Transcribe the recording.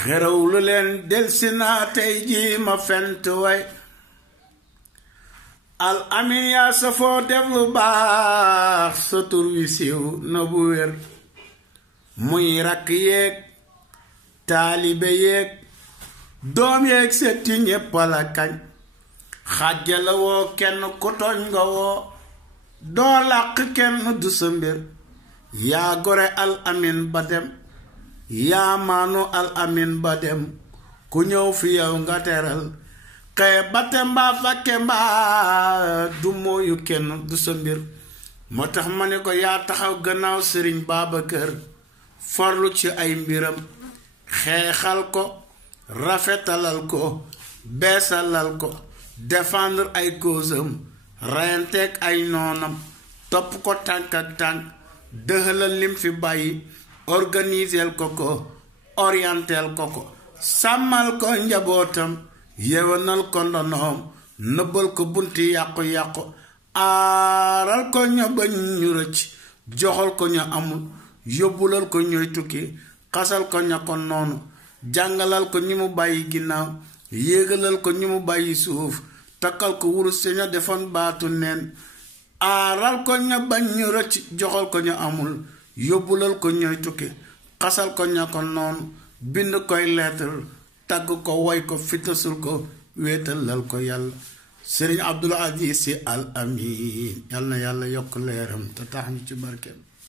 xeraw lu leen delsi naa tey ji ma fent way al amin yaa safoo def lu baax sa tur wi siiw na bu wér muy rakk yeeg taalibe yeeg doom yeeg setti ñépp la kañ xàjjala woo kenn ku tooñ nga woo doo làq kenn du sa mbir yaa gore al amin ba dem yaa maanu al amin ba dem ku ñëw fi yow nga teral xëy bate mbaa fakke mbaa du mooyu kenn du sa mbir moo tax ma ne ko yaa taxaw gannaaw sëriñ Babacar farlu ci ay mbiram xeexal ko rafetalal ko beesalal ko défendre ay causam reyanteeg ay noonam topp ko tànk ak tànk dëxalal lim fi bàyyi organiseel ko ko orienteel ko ko sàmmal ko njabootam yewenal ko ndonoom nëbbal ko bunti yàqu-yàqu aaral ko ña bañ ñu rëcc joxal ko ña amul yóbbulal ko ñuy tukki xasal ko ña ko noonu jàngalal ko ñi mu bàyyi ginnaaw yéegalal ko ñi mu bàyyi suuf takkal ko wurus se ña defoon baatu neen aaral ko ña bañ ñu rëcc joxal ko ña amul yóbbulal ko ñuy tukki xasal ko ña ko noonu bind koy lettre tagg ko woy ko fitasul ko wéetalal ko yàlla Sëriñ Abdul Aziz Sy Al Amin yal na yàlla yokk leeram te tax ñu ci barkeem